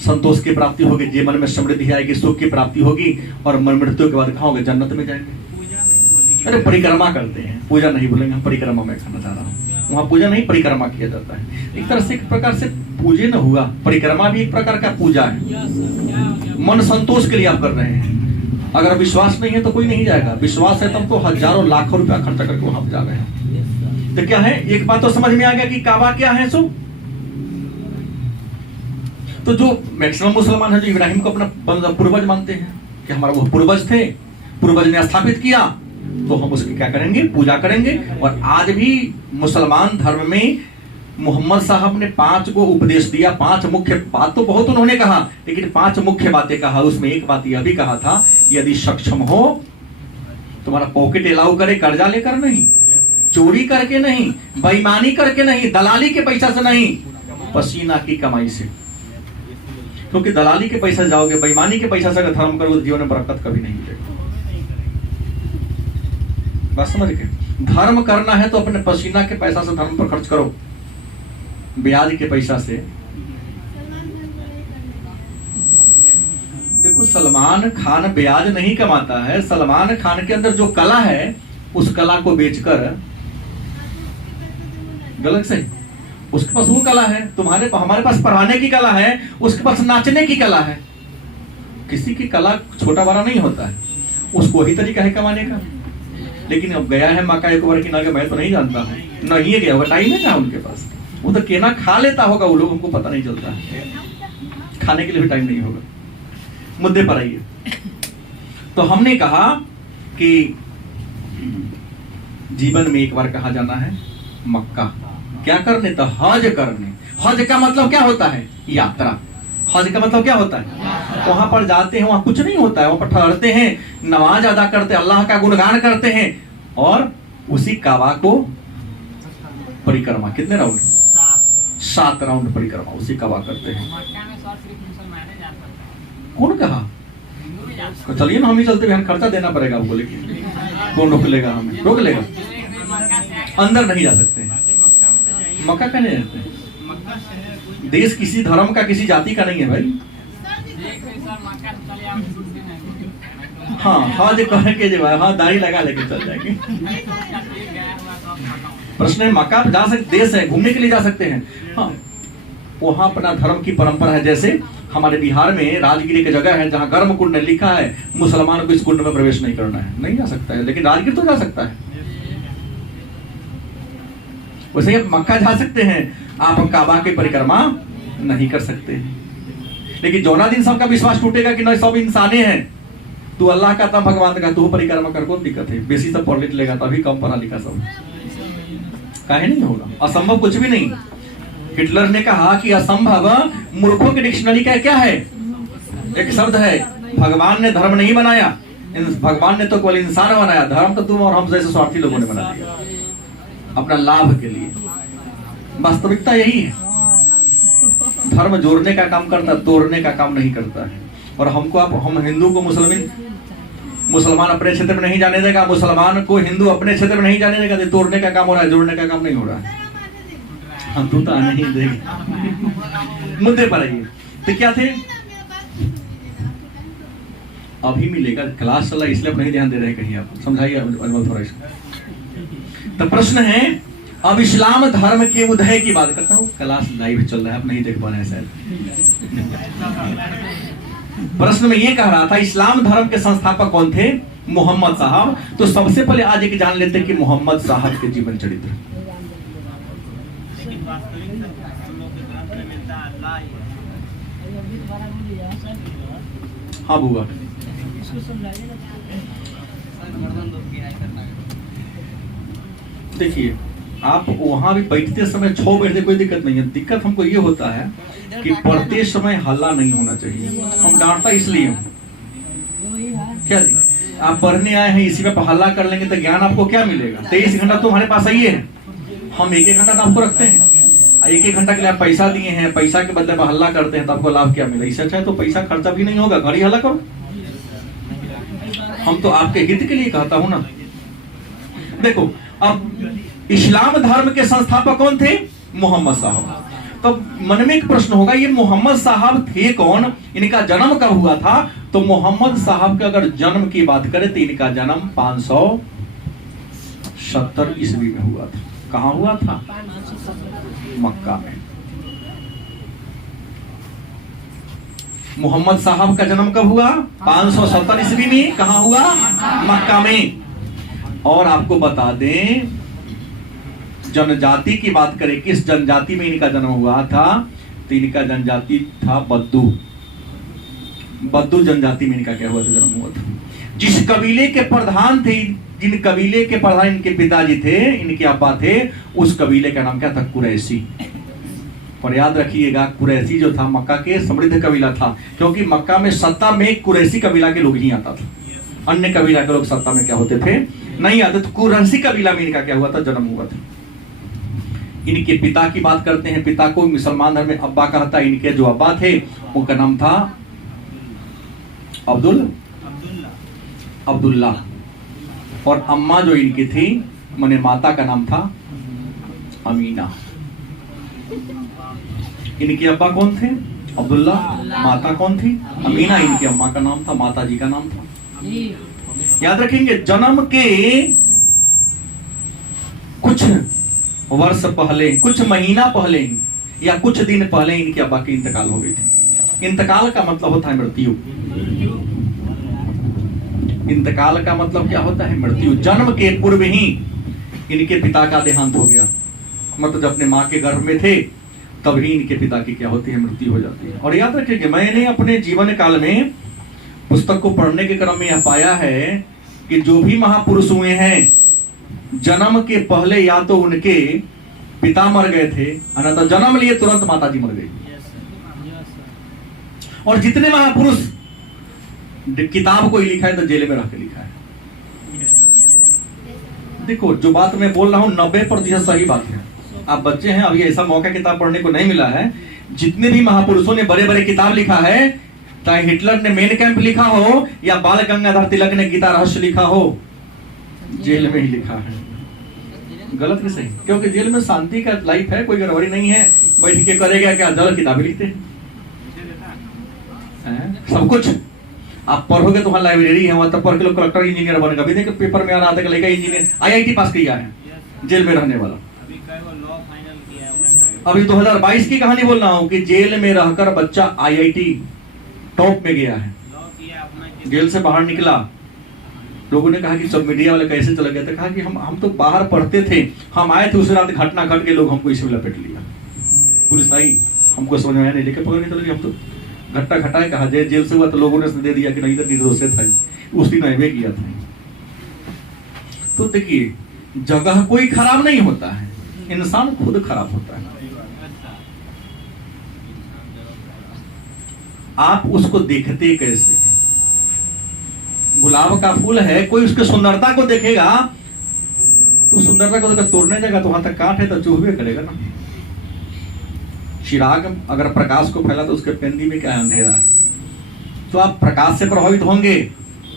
संतोष की प्राप्ति होगी, जीवन में समृद्धि आएगी, सुख की प्राप्ति होगी, और मृत्यु के बाद कहाँ होंगे? जन्नत में जाएंगे। अरे परिक्रमा करते हैं, पूजा नहीं बोलेंगे, हम परिक्रमा में करना चाह रहा हूँ। वहां पूजा नहीं, परिक्रमा किया जाता है। एक तरह से एक प्रकार से पूजे न हुआ, परिक्रमा भी एक प्रकार का पूजा है, मन संतोष के लिए आप कर रहे हैं। अगर विश्वास नहीं है तो कोई नहीं जाएगा, विश्वास है तब तो हजारों लाखों रुपया खर्चा करके वहां जा रहे हैं। तो क्या है, एक बात तो समझ में आ गया कि काबा क्या है। सो तो जो मैक्सिमम मुसलमान है जो इब्राहिम को अपना पूर्वज मानते हैं कि हमारा वो पूर्वज थे, पूर्वज ने स्थापित किया, तो हम उसकी क्या करेंगे? पूजा करेंगे। और आज भी मुसलमान धर्म में मोहम्मद साहब ने 5 को उपदेश दिया, 5 मुख्य बात तो बहुत उन्होंने कहा, लेकिन 5 मुख्य बातें कहा। उसमें एक बात यह भी कहा था, यदि सक्षम हो तुम्हारा पॉकेट अलाउ करे, कर्जा लेकर नहीं, चोरी करके नहीं, बेईमानी करके नहीं, दलाली के पैसा से नहीं, पसीना की कमाई से। क्योंकि दलाली के पैसा जाओगे, बेईमानी के पैसा से अगर धर्म करोगे, जीवन में बरकत कभी नहीं मिलेगी। बात समझ के? धर्म करना है तो अपने पसीना के पैसा से धर्म पर खर्च करो, ब्याज के पैसा से। देखो, सलमान खान ब्याज नहीं कमाता है, सलमान खान के अंदर जो कला है उस कला को बेचकर, गलत से, उसके पास वो कला है, हमारे पास पढ़ाने की कला है, उसके पास नाचने की कला है। किसी की कला छोटा बड़ा नहीं होता है, उसको वही तरीका है कमाने का। लेकिन अब गया है मक्का एक बार कि ना, मैं तो नहीं जानता हूँ, नहीं गया होगा, टाइम है उनके पास, वो तो केना खा लेता होगा वो लोग, हमको पता नहीं चलता है, खाने के लिए भी टाइम नहीं होगा। मुद्दे पर आइए। तो हमने कहा कि जीवन में एक बार कहा जाना है मक्का, क्या करने? तो हज करने। हज का मतलब क्या होता है? यात्रा। हज का मतलब क्या होता है? वहां पर जाते हैं, वहां कुछ नहीं होता है, वहां पर ठहरते हैं, नमाज अदा करते हैं, अल्लाह का गुणगान करते हैं, और उसी काबा को परिक्रमा, कितने राउंड? 7 राउंड परिक्रमा उसी काबा करते हैं। कौन कहा? चलिए ना, हम ही चलते हैं, खर्चा देना पड़ेगा हमको, लेकिन कौन रोक लेगा? हमें रोक लेगा? अंदर नहीं जा सकते। मक्का का नहीं रहते, देश किसी धर्म का, किसी जाति का नहीं है भाई। हाँ, हज करके जो है, हाँ, दाढ़ी लगा लेके चल जाएंगे। प्रश्न है, मक्का जा सकते, देश है, घूमने के लिए जा सकते हैं, हाँ, वहां अपना धर्म की परंपरा है। जैसे हमारे बिहार में राजगीर की जगह है जहां गर्म कुंड ने लिखा है मुसलमान को इस कुंड में प्रवेश नहीं करना है, नहीं जा सकता है, लेकिन राजगीर तो जा सकता है। वैसे आप मक्का जा सकते हैं, आप काबा की परिक्रमा नहीं कर सकते। लेकिन जौना दिन सबका विश्वास टूटेगा कि नहीं सब इंसाने हैं, तू अल्लाह का तब भगवान का, तू परिक्रमा कर, कौन दिक्कत है? बेसी सब पढ़ लिख लेगा तभी कम पढ़ा लिखा सब, काहे नहीं होगा? असंभव कुछ भी नहीं। हिटलर ने कहा कि असंभव मूर्खों की डिक्शनरी का क्या है? एक शब्द है, भगवान ने धर्म नहीं बनाया, भगवान ने तो केवल इंसान बनाया, धर्म तो तुम और हम जैसे स्वार्थी लोगों ने बना दिया अपना लाभ के लिए। वास्तविकता यही है, धर्म जोड़ने का काम करता है, तोड़ने का काम नहीं करता है। और हमको हम हिंदू को मुसलमान अपने क्षेत्र में नहीं जाने देगा, मुसलमान को हिंदू अपने क्षेत्र में नहीं जाने देगा। तो तोड़ने का काम हो रहा है, जोड़ने का काम नहीं हो रहा है। हम तो नहीं देंगे। मुद्दे पर आइए, तो क्या थे? अभी मिलेगा, क्लास चला इसलिए आप नहीं ध्यान दे रहे कहीं, आप समझाइए अनमोल थोड़ा इसको। तो प्रश्न है, अब इस्लाम धर्म के उदय की बात करता हूँ। क्लास लाइव चल रहा है, आप नहीं देख पा रहे हैं शायद। प्रश्न में ये कह रहा था, इस्लाम धर्म के संस्थापक कौन थे? मोहम्मद साहब। तो सबसे पहले आज एक जान लेते हैं कि मोहम्मद साहब के जीवन चरित्र। लेकिन वास्तविक हम लोग के ग्रंथ में मिलता है अल्लाह ही है। हाँ बुआ, देखिए आप वहां भी बैठते समय 6 बैठते कोई दिक्कत नहीं है। दिक्कत हमको ये होता है कि पढ़ते समय हल्ला नहीं होना चाहिए। हम डांटता इसलिए क्या जी, आप पढ़ने आए हैं, इसी पे हल्ला कर लेंगे तो ज्ञान आपको क्या मिलेगा? 23 घंटा तो हमारे पास आइए है, हम 1-1 घंटा तो आपको रखते हैं। 1-1 घंटा के लिए आप पैसा दिए हैं, पैसा के बदले में हल्ला करते हैं तो आपको लाभ क्या मिला? इससे अच्छा है तो पैसा खर्चा भी नहीं होगा, घर ही हल्ला करो। हम तो आपके हित के लिए कहता हूं ना। देखो, अब इस्लाम धर्म के संस्थापक कौन थे? मोहम्मद साहब। तो मन में एक प्रश्न होगा, ये मोहम्मद साहब थे कौन? इनका जन्म कब हुआ था? तो मोहम्मद साहब के अगर जन्म की बात करें तो इनका जन्म 570 ईस्वी में हुआ था। कहां हुआ था? मक्का में। मोहम्मद साहब का जन्म कब हुआ? 570 ईस्वी में। कहां हुआ? मक्का में। और आपको बता दें, जनजाति की बात करें, किस जनजाति में इनका जन्म हुआ था? तो इनका जनजाति था बद्दू। बद्दू जनजाति में इनका क्या हुआ था? जन्म हुआ था। जिस कबीले के प्रधान थे, जिन कबीले के प्रधान इनके पिताजी थे, इनके अब्बा थे, उस कबीले का नाम क्या था? कुरैशी। और याद रखिएगा, कुरैशी जो था मक्का के समृद्ध कबीला था, क्योंकि मक्का में सत्ता में कुरैशी कबीला के लोग ही आता था। अन्य कबीला के लोग सत्ता में क्या होते थे? नहीं आते। तो कुरैशी कबीला में इनका क्या हुआ था? जन्म हुआ था। इनके पिता की बात करते हैं। पिता को मुसलमान धर्म में अब्बा कहता है। इनके जो अब्बा थे उनका नाम था अब्दुल्ला। और अम्मा जो इनकी थी, माने माता का नाम था अमीना। इनके अब्बा कौन थे? अब्दुल्ला। माता कौन थी? अमीना। इनकी अम्मा का नाम था, माता जी का नाम था। याद रखेंगे, जन्म के कुछ वर्ष पहले, कुछ महीना पहले या कुछ दिन पहले इनके अब्बा की इंतकाल हो गई थी। इंतकाल का मतलब होता है मृत्यु। इंतकाल का मतलब क्या होता है? मृत्यु। जन्म के पूर्व ही इनके पिता का देहांत हो गया। मतलब जब अपने माँ के गर्भ में थे तभी इनके पिता की क्या होती है? मृत्यु हो जाती है। और याद रखिए, मैंने अपने जीवन काल में पुस्तक को पढ़ने के क्रम में यह पाया है कि जो भी महापुरुष हुए हैं, जन्म के पहले या तो उनके पिता मर गए थे, अनंत जन्म लिए तुरंत माताजी मर गई। और जितने महापुरुष किताब को ही लिखा है तो जेल में रह के लिखा है। देखो, जो बात मैं बोल रहा हूं 90% सही बात है। आप बच्चे हैं, अभी ऐसा मौका किताब पढ़ने को नहीं मिला है। जितने भी महापुरुषों ने बड़े बड़े किताब लिखा है, चाहे हिटलर ने मेन कैंप लिखा हो या बाल गंगाधर तिलक ने गीता रहस्य लिखा हो, जेल में ही लिखा है। गलत नहीं सही? क्योंकि जेल में शांति का लाइफ है, कोई गड़बड़ी नहीं है। बैठ के करेगा क्या? जल किताबें लिखते हैं सब कुछ। आप पढ़ोगे तो वहां लाइब्रेरी है, वहां तब पढ़ के लोग कलेक्टर इंजीनियर बनेगा। अभी देखो पेपर में आ रहा था कि लड़का इंजीनियर IIT पास किया है, जेल में रहने वाला। अभी 2022 की कहानी बोल रहा हूँ कि जेल में रहकर बच्चा IIT टॉप में गया है। जेल से बाहर निकला, लोगों ने कहा कि सब मीडिया वाले कैसे चले गए थे? कहा कि हम तो बाहर पढ़ते थे, हम आए थे उस रात, घटना घट के लोग हमको इसमें लपेट लिया। पुलिस आई, हमको समझ में आया नहीं, लेके पकड़ नहीं चले। हम तो घटना घटाए, कहा जेल से हुआ तो लोगों ने दे दिया कि नहीं तो निर्दोष था, उस दिन अवे किया था। तो देखिए, जगह कोई खराब नहीं होता है, इंसान खुद खराब होता है। आप उसको देखते कैसे हैं? गुलाब का फूल है, कोई उसके सुंदरता को देखेगा तो सुंदरता को अगर तोड़ने जाएगा तो वहां तक काट है तो चूहबे करेगा ना। चिराग अगर प्रकाश को फैला तो उसके पेंदी में क्या अंधेरा है। तो आप प्रकाश से प्रभावित होंगे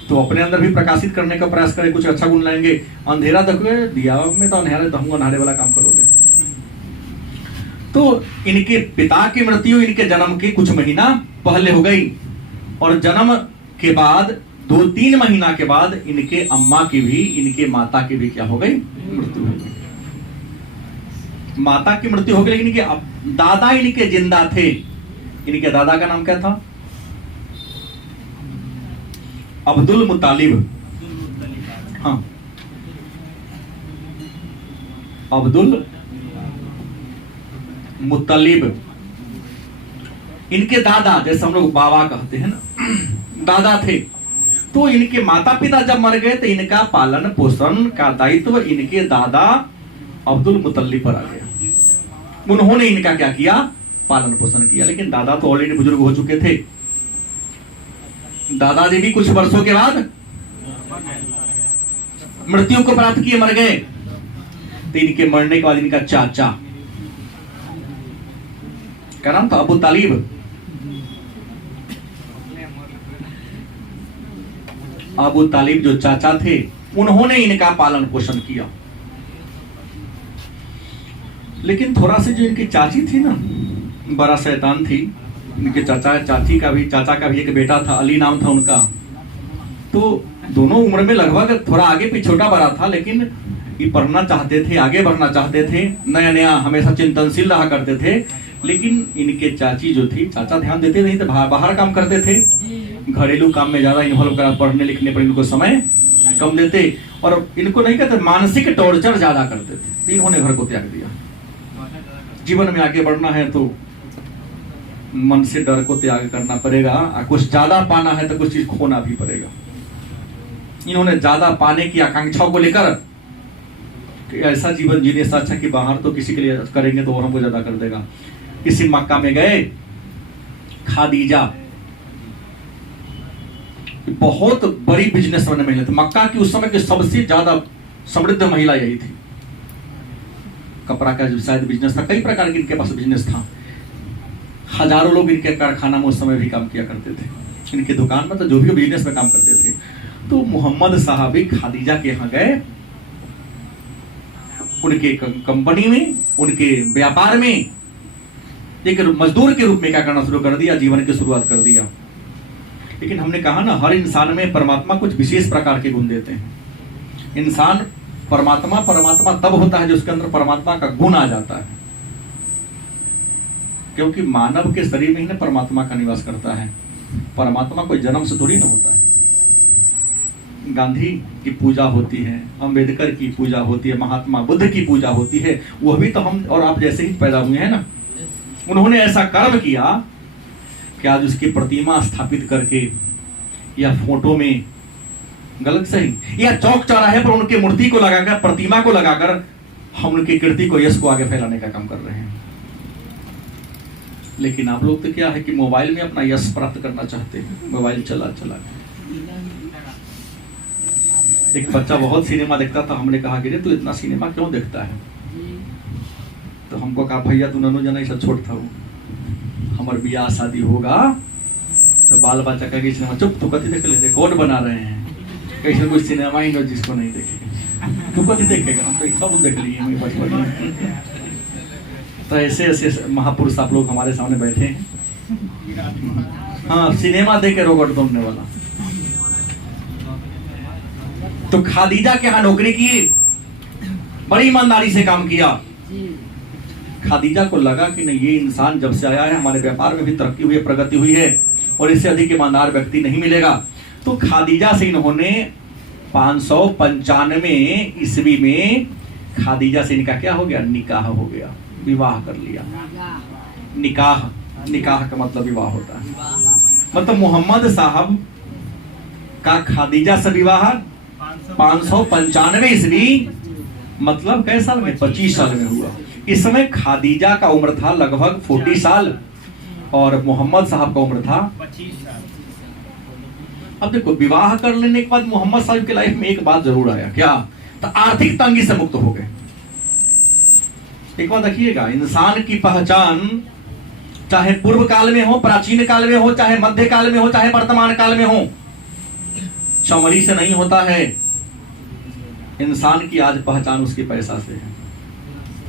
तो अपने अंदर भी प्रकाशित करने का प्रयास करें, कुछ अच्छा गुण लाएंगे। अंधेरा देखोगे दिया में तो अंधेरा तो हमको नहाने वाला काम करोगे। तो इनके पिता की मृत्यु इनके जन्म के कुछ महीना पहले हो गई और जन्म के बाद 2-3 महीना के बाद इनके अम्मा की भी, इनके माता की भी क्या हो गई, मृत्यु हो गई। माता की मृत्यु हो गई, लेकिन इनके दादा इनके जिंदा थे। इनके दादा का नाम क्या था? अब्दुल मुतालिब। हाँ, अब्दुल मुत्तलिब इनके दादा, जैसे हम लोग बाबा कहते हैं ना, दादा थे। तो इनके माता पिता जब मर गए तो इनका पालन पोषण का दायित्व इनके दादा अब्दुल मुत्तलिब पर आ गया। उन्होंने इनका क्या किया, पालन पोषण किया। लेकिन दादा तो ऑलरेडी बुजुर्ग हो चुके थे। दादाजी भी कुछ वर्षों के बाद मृत्यु को प्राप्त किए, मर गए। तो इनके मरने के बाद इनका चाचा, क्या नाम था, अबू तालिब। अबू तालिब जो चाचा थे उन्होंने इनका पालन पोषण किया। लेकिन थोड़ा सी जो इनकी चाची थी ना, बड़ा शैतान थी। इनके चाचा का भी एक बेटा था, अली नाम था उनका। तो दोनों उम्र में लगभग थोड़ा आगे पीछे, छोटा बड़ा था, लेकिन ये पढ़ना चाहते थे, आगे बढ़ना चाहते थे, नया नया हमेशा चिंतनशील रहा करते थे। लेकिन इनके चाची जो थी, चाचा ध्यान देते नहीं थे, बाहर काम करते थे, घरेलू काम में ज्यादा इन्वॉल्व करा, पढ़ने लिखने पर इनको समय कम देते और इनको नहीं कहते मानसिक टॉर्चर ज्यादा करते थे। तो इन्होंने घर को त्याग दिया। जीवन में आगे बढ़ना है तो मन से डर को त्याग करना पड़ेगा। कुछ ज्यादा पाना है तो कुछ चीज खोना भी पड़ेगा। इन्होंने ज्यादा पाने की आकांक्षाओं को लेकर कि ऐसा जीवन जीने से अच्छा कि बाहर तो किसी के लिए करेंगे तो और हमको ज्यादा कर देगा। इसी मक्का में गए, खादीजा बहुत बड़ी बिजनेसमैन महिला थी। मक्का की उस समय की सबसे ज्यादा समृद्ध महिला यही थी। कपड़ा का शायद बिजनेस था, कई प्रकार के इनके पास बिजनेस था। हजारों लोग इनके कारखाना में उस समय भी काम किया करते थे। इनके दुकान में तो जो भी बिजनेस में काम करते थे। तो मोहम्मद साहबी खादीजा के यहाँ गए, उनके कंपनी में, उनके व्यापार में एक मजदूर के रूप में क्या करना शुरू कर दिया, जीवन की शुरुआत कर दिया। लेकिन हमने कहा ना, हर इंसान में परमात्मा कुछ विशेष प्रकार के गुण देते हैं। इंसान परमात्मा तब होता है जो उसके अंदर परमात्मा का गुण आ जाता है। क्योंकि मानव के शरीर में ही ना परमात्मा का निवास करता है। परमात्मा कोई जन्म से थोड़ी ना होता है। गांधी की पूजा होती है, अंबेडकर की पूजा होती है, महात्मा बुद्ध की पूजा होती है। वह भी तो हम और आप जैसे ही पैदा हुए हैं ना। उन्होंने ऐसा कर्म किया कि आज उसकी प्रतिमा स्थापित करके या फोटो में, गलत सही, या चौक चौराहे पर उनके मूर्ति को लगाकर, प्रतिमा को लगाकर हम उनकी कीर्ति को, यश को आगे फैलाने का काम कर रहे हैं। लेकिन आप लोग तो क्या है कि मोबाइल में अपना यश प्राप्त करना चाहते हैं। मोबाइल चला चला एक बच्चा बहुत सिनेमा देखता था। हमने कहा कि रे तू इतना सिनेमा क्यों देखता है? तो हमको कहा भैया तू ननो जना ऐसा छोट था, हमार बियाह शादी होगा तो बाल बच्चा कहेगी सिनेमा, चुप तू कथी देख ले, रिकॉर्ड बना रहे हैं। कैसे कोई सिनेमा ही नो जिसको नहीं देखेगा, तू कथी देखेगा? हम तो सब देख लिए हैं बचपन में। तो ऐसे ऐसे महापुरुष आप लोग हमारे सामने बैठे हैं। हाँ, सिनेमा देख के रोबोट दौड़ने वाला। तो खादीजा के यहाँ नौकरी की, बड़ी ईमानदारी से काम किया। खादीजा को लगा कि नहीं, ये इंसान जब से आया है हमारे व्यापार में भी तरक्की हुई है, प्रगति हुई है और इससे अधिक ईमानदार व्यक्ति नहीं मिलेगा। तो खादीजा से इन्होंने 595 ईस्वी में खादीजा से इनका क्या हो गया, निकाह हो गया, विवाह कर लिया। निकाह का मतलब विवाह होता है। मतलब मोहम्मद साहब का खादीजा से विवाह 595 ईस्वी, मतलब कैसे साल में, 25 साल में हुआ। इस समय खादीजा का उम्र था लगभग 40 साल और मोहम्मद साहब का उम्र था 25 साल। अब देखो, विवाह कर लेने के बाद मोहम्मद साहब की लाइफ में एक बात जरूर आया, क्या? तो आर्थिक तंगी से मुक्त हो गए। एक बात देखिएगा, इंसान की पहचान चाहे पूर्व काल में हो, प्राचीन काल में हो, चाहे मध्य काल में हो, चाहे वर्तमान काल में हो, चमड़ी से नहीं होता है। इंसान की आज पहचान उसके पैसा से है।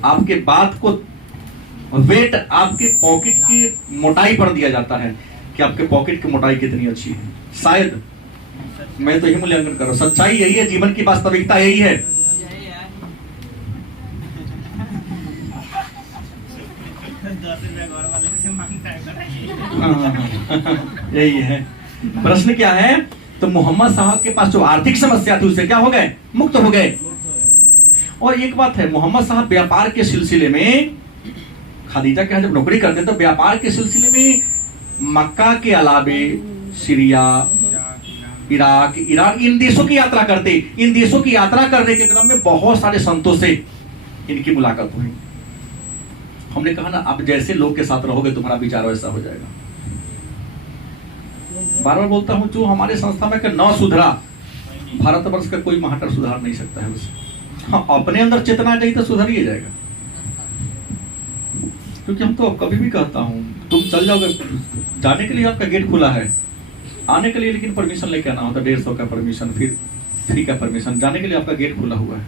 आपके बात को वेट आपके पॉकेट की मोटाई पर दिया जाता है कि आपके पॉकेट की मोटाई कितनी अच्छी है। शायद मैं तो यही मूल्यांकन कर रहा हूं, सच्चाई यही है, जीवन की वास्तविकता यही है। यही है। प्रश्न क्या है? तो मोहम्मद साहब के पास जो आर्थिक समस्या थी उससे क्या हो गए? मुक्त हो गए। और एक बात है, मोहम्मद साहब व्यापार के सिलसिले में खदीजा के यहाँ जब नौकरी करते तो व्यापार के सिलसिले में मक्का के अलावे सीरिया, इराक, ईरान, इन देशों की यात्रा करते। इन देशों की यात्रा करने के क्रम में बहुत सारे संतों से इनकी मुलाकात हुई। हमने कहा ना, आप जैसे लोग के साथ रहोगे तुम्हारा विचार वैसा हो जाएगा। बार बार बोलता हूं, जो हमारे संस्था में न सुधरा, भारतवर्ष का कोई महाटर सुधार नहीं सकता है उसे। हाँ, अपने अंदर चेतना चाहिए तो सुधर ही जाएगा। क्योंकि हम तो कभी भी कहता हूं, तुम चल जाओगे, जाने के लिए आपका गेट खुला है, आने के लिए लेकिन परमिशन लेके आना होता है, 150 का परमिशन, फिर फ्री का परमिशन। जाने के लिए आपका गेट खुला हुआ है।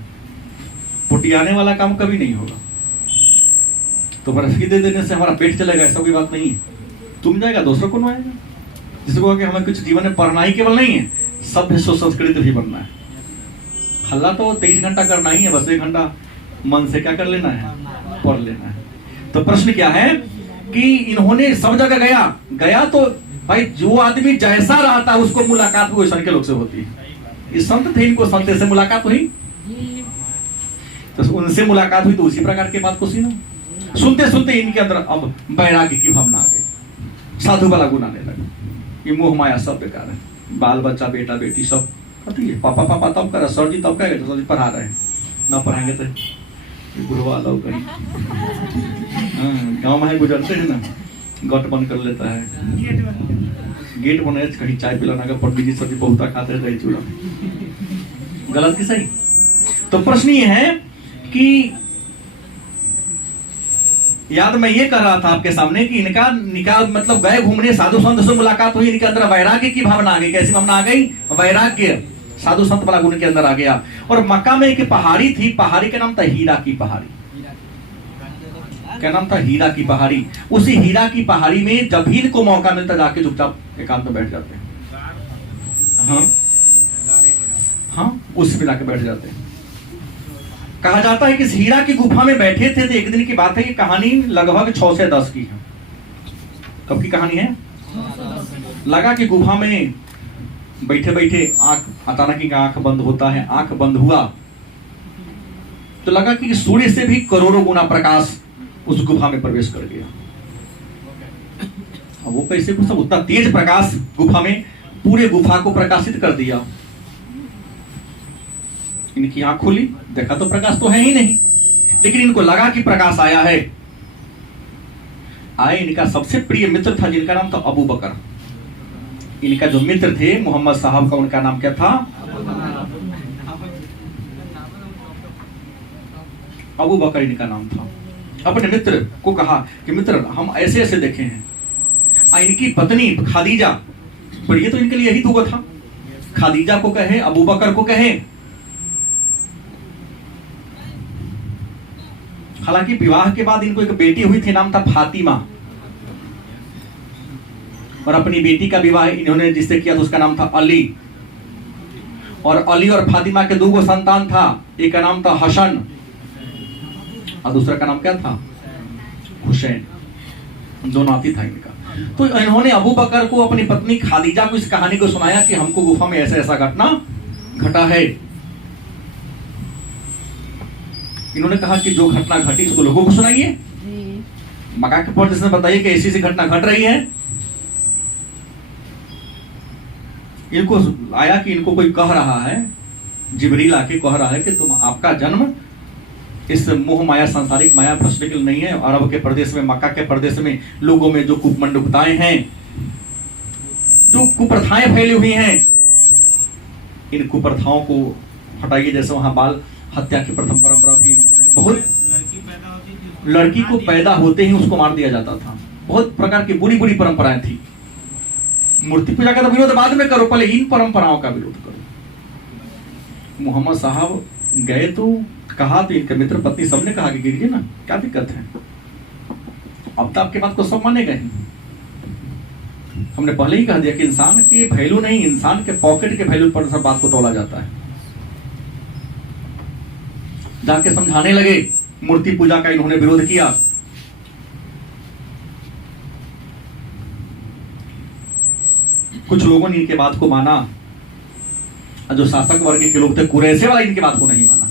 पुटियाने वाला काम कभी नहीं होगा। तो बर्फी दे देने से हमारा पेट चलेगा ऐसा कोई बात नहीं है। तुम जाएगा, दूसरों को आएगा। जिसको कि हमें कुछ जीवन में पढ़ना ही केवल नहीं है, सभ्य सुसंस्कृत भी बनना है। हल्ला तो 23 घंटा करना ही है, बस 1 घंटा मन से क्या कर लेना है? पढ़ लेना है। तो प्रश्न क्या है कि इन्होंने सब जगह गया तो भाई जो आदमी जैसा रहा था उसको मुलाकात हुई संत के लोग से होती है। इस संत थे, इनको संत से मुलाकात हुई, तो उनसे मुलाकात हुई तो उसी प्रकार की बात को सुनते सुनते इनके अंदर अब वैराग्य की भावना आ गई। साधु वाला गुण आने लगा। ये मोह माया सब बेकार है। बाल बच्चा, बेटा बेटी सब कहती है पापा पापा तब कर, सर जी तब कहेगा, सर जी पढ़ा रहे हैं, ना पढ़ाएंगे तो गुरुआ लो कहीं। गाँव में गुजरते हैं ना, गट बंद कर लेता है, गेट बने, कहीं चाय पिलाना का, पंडित जी सब्जी बहुता खाते हैं, दही चूड़ा। गलत की सही? तो प्रश्न ये है कि याद मैं ये कर रहा था आपके सामने कि इनका निकाह मतलब गए घूमने, साधु संत से मुलाकात हुई, इनके अंदर वैराग्य की भावना आ गई। कैसी भावना आ गई? वैराग्य, साधु संत वाला गुण के अंदर आ गया। और मक्का में एक पहाड़ी थी, पहाड़ी का नाम था हीरा की पहाड़ी। क्या नाम था? हीरा की पहाड़ी। उसी हीरा की पहाड़ी में जब भी इनको मौका मिलता जाके चुपचाप एकांत में बैठ जाते हैं। हाँ, उस पे जाके बैठ जाते हैं। कहा जाता है कि इस हीरा की गुफा में बैठे थे तो एक दिन की बात है कि कहानी लगभग 6 से 10 की है। कब की कहानी है? लगा कि गुफा में बैठे बैठे अचानक ही आंख बंद होता है। आंख बंद हुआ तो लगा कि सूर्य से भी करोड़ों गुना प्रकाश उस गुफा में प्रवेश कर गया। अब वो कैसे घुसा? उतना तेज प्रकाश गुफा में पूरे गुफा को प्रकाशित कर दिया। इनकी आंख खुली, देखा तो प्रकाश तो है ही नहीं, लेकिन इनको लगा कि प्रकाश आया है। आए इनका सबसे प्रिय मित्र था जिनका नाम था अबू बकर। इनका जो मित्र थे मोहम्मद साहब का, उनका नाम क्या था? अबू बकर इनका नाम था। अपने मित्र को कहा कि मित्र हम ऐसे ऐसे देखे हैं। इनकी पत्नी खादीजा, पर ये तो इनके लिए यही दुआ था, खादीजा को कहे, अबू बकर को कहे। हालांकि विवाह के बाद इनको एक बेटी हुई थी, नाम था फातिमा। और अपनी बेटी का विवाह इन्होंने जिससे किया तो उसका नाम था अली। और अली और फातिमा के 2 संतान था, एक का नाम था हसन और दूसरा का नाम क्या था? हुसैन। 2 नाती था इनका। तो इन्होंने अबू बकर को, अपनी पत्नी खादीजा को इस कहानी को सुनाया कि हमको गुफा में ऐसा ऐसा घटना घटा है। इन्होंने कहा कि जो घटना घटी इसको लोगों को सुनाइए, मक्का के पंडित ने बताइए कि ऐसी घटना घट रही है। इनको आया कि इनको कोई कह रहा है, जिब्रील आके कह रहा है कि तुम आपका जन्म इस मोह माया, सांसारिक माया भ्रष्ट के लिए नहीं है। अरब के प्रदेश में, मक्का के प्रदेश में लोगों में जो कुमंडुकताएं हैं, जो कुप्रथाएं फैली हुई हैं, इन कुप्रथाओं को हटाइए। जैसे वहां बाल हत्या की प्रथम परंपरा थी, बहुत लड़की पैदा होती थी उसको लड़की को मार दिया पैदा होते ही उसको मार दिया जाता था। बहुत प्रकार की बुरी बुरी परंपराएं थी। मूर्ति पूजा का तो विरोध बाद में करो, पहले इन परंपराओं का विरोध करो। मोहम्मद साहब गए तो कहा, तो इनके मित्र पत्नी सबने कहा कि गिरिए ना, क्या दिक्कत है, अब तो आपके बात को सब मानेगा ही। हमने पहले ही कह दिया कि इंसान के वैल्यू नहीं, इंसान के पॉकेट के वैल्यू पर सब बात को तोला जाता है। जाके समझाने लगे, मूर्ति पूजा का इन्होंने विरोध किया। कुछ लोगों ने इनके बात को माना, जो शासक वर्ग के लोग थे कुरैशी वाला इनके बात को नहीं माना।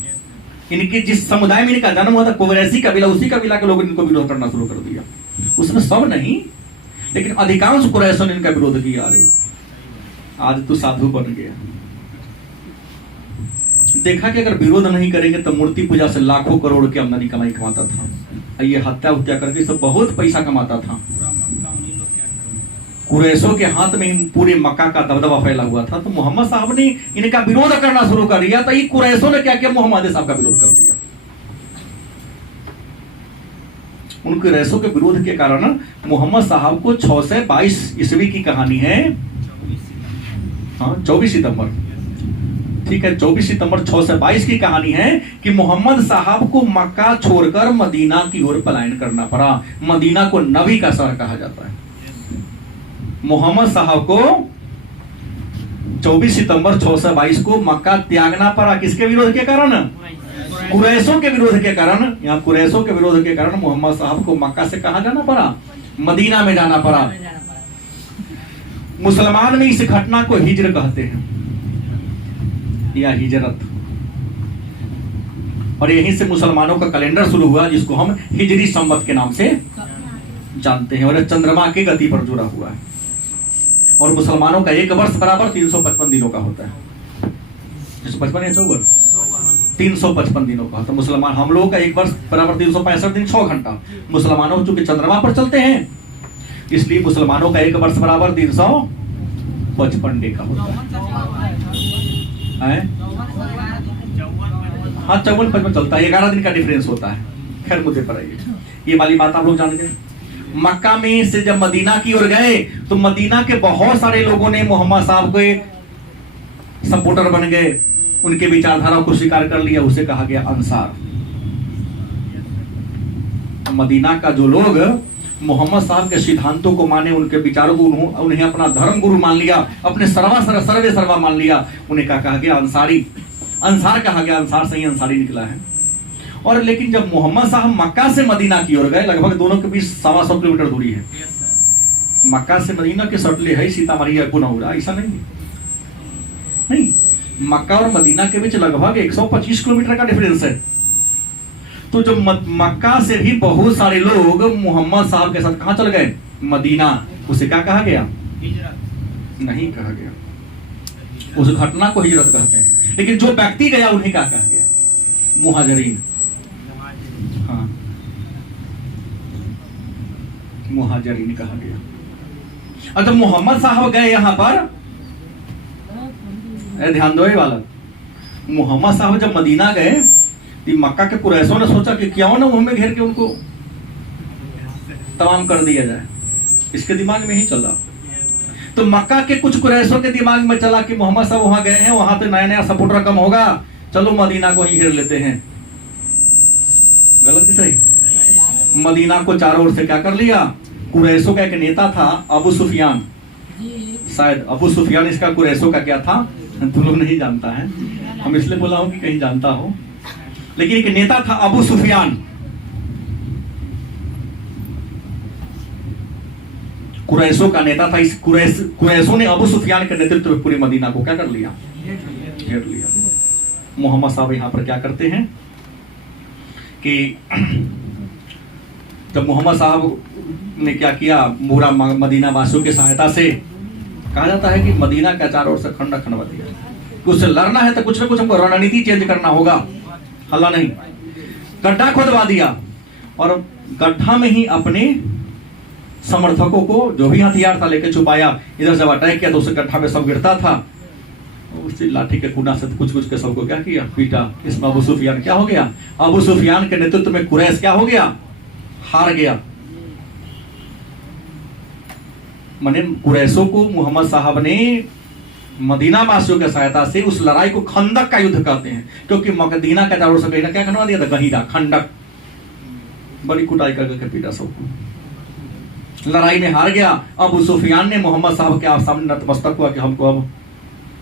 इनके जिस समुदाय में इनका जन्म हुआ था कुरैशी कबीला, उसी कबीला के लोगों ने इनको विरोध करना शुरू कर दिया। उसमें सब नहीं, लेकिन अधिकांश कुरैशों ने इनका विरोध किया। अरे आज तो साधु बन गया। देखा कि अगर विरोध नहीं करेंगे तो मूर्ति पूजा से लाखों करोड़ की आमदनी कमाई कमाता था। ये हत्या उत्या करके सब बहुत पैसा कमाता था। पूरा मक्का उन्हीं लोग क्या करेंगे। कुरैशों के हाथ में इन पूरे मक्का का दबदबा फैला हुआ था। तो मोहम्मद साहब ने इनका विरोध करना शुरू कर दिया। तो ये कुरैशों ने क्या किया, मोहम्मद साहब का विरोध कर दिया। उन कुरैशों के विरोध के कारण मोहम्मद साहब को 622 ईस्वी की कहानी है। 24 सितंबर, ठीक है, 24 सितंबर 622 की कहानी है कि मोहम्मद साहब को मक्का छोड़कर मदीना की ओर पलायन करना पड़ा। मदीना को नबी का शहर कहा जाता है। मोहम्मद साहब को 24 सितंबर 622 को मक्का त्यागना पड़ा। किसके विरोध के कारण? कुरैशों के विरोध के कारण। यहाँ कुरैशों के विरोध के कारण मोहम्मद साहब को मक्का से कहाँ जाना पड़ा? मदीना में जाना पड़ा। मुसलमान में इस घटना को हिज्र कहते हैं या हिजरत, और यहीं से मुसलमानों का कैलेंडर शुरू हुआ जिसको हम हिजरी संवत के नाम से जानते हैं, और चंद्रमा की गति पर जुड़ा हुआ है। और मुसलमानों का एक वर्ष बराबर 355 दिनों का होता है। 355 या 54? 355 दिनों का। तो मुसलमान, हम लोगों का एक वर्ष बराबर 365 दिन 6 घंटा। मुसलमानों चूंकि चंद्रमा पर चलते हैं इसलिए मुसलमानों का एक वर्ष बराबर 355 डे का होता है। हाँ, 54-55 चलता है, 11 दिन का डिफरेंस होता है। खैर मुद्दे पर आइए, ये वाली बात आप लोग जान गए। मक्का में से जब मदीना की ओर गए तो मदीना के बहुत सारे लोगों ने मोहम्मद साहब के सपोर्टर बन गए, उनके विचारधारा को स्वीकार कर लिया। उसे कहा गया अंसार। मदीना का जो लोग मोहम्मद साहब के सिद्धांतों को माने, उनके विचारों को उन्हें अपना धर्म गुरु मान लिया, अपने सर्वे सर्वा मान लिया, उन्हें क्या कहा गया? अंसारी। अंसार कहा गया, अंसार से ही अंसारी निकला है। और लेकिन जब मोहम्मद साहब मक्का से मदीना की ओर गए, लगभग दोनों के बीच 125 किलोमीटर दूरी है। मक्का से मदीना के सटले है सीतामढ़ी या पुनौरा, ऐसा नहीं, मक्का और मदीना के बीच लगभग 125 किलोमीटर का डिफरेंस है। तो जो मक्का से भी बहुत सारे लोग मोहम्मद साहब के साथ कहां चल गए? मदीना। उसे क्या कहा गया? नहीं कहा गया। उस घटना को हिजरत कहते हैं। लेकिन जो व्यक्ति गया उन्हें क्या कहा गया? मुहाजिरीन। हाँ, मुहाजिरीन कहा गया। और जब मोहम्मद साहब गए यहां पर, ध्यान दो ये वाला, मोहम्मद साहब जब मदीना गए, मक्का के कुरैशों ने सोचा कि क्यों ना मुंह में घेर के उनको तमाम कर दिया जाए। इसके दिमाग में ही चला। तो मक्का के कुछ कुरैशों के दिमाग में चला कि मोहम्मद साहब वहां गए हैं, वहां तो नया नया सपोर्टर कम होगा, चलो मदीना को ही घेर लेते हैं। गलत कि सही? मदीना को चारों ओर से क्या कर लिया? कुरैशों का एक नेता था अबू सुफियान, शायद अबू सुफियान इसका कुरैशों का क्या था तुम लोग नहीं जानता है, हम इसलिए बोला हूं कि कहीं जानता हो। लेकिन एक नेता था अबू सुफियान, कुरैशों का नेता था। इस कुरैशों ने अबू सुफियान के नेतृत्व में पूरी मदीना को क्या कर लिया? घेर लिया। मोहम्मद साहब यहाँ पर क्या करते हैं कि जब मोहम्मद साहब ने क्या किया, पूरा मदीना वासियों की सहायता से, कहा जाता है कि मदीना का चारों ओर से खंड खंडवा दिया। उससे लड़ना है तो कुछ ना कुछ हमको रणनीति चेंज करना होगा, हल्ला नहीं। गड्ढा खोदवा दिया और गड्ढा में ही अपने समर्थकों को, जो भी हथियार था, लेके छुपाया। इधर जब अटैक किया तो उस गड्ढा में सब गिरता था उसी लाठी के कुना से कुछ कुछ के सबको क्या किया, पीटा। इसमें अबू सुफियान क्या हो गया, अबू सुफियान के नेतृत्व में कुरैश क्या हो गया, हार गया। माने कुरैशों को मोहम्मद साहब ने मदीना वासियों की सहायता से उस लड़ाई को खंदक का युद्ध कहते हैं, क्योंकि मदीना का चारों से कहीं क्या खनवा दिया था, गहीरा खंडक, बड़ी कुटाई करके पीटा सबको। लड़ाई में हार गया। अबू सुफियान ने मोहम्मद साहब के सामने नतमस्तक हुआ कि हमको अब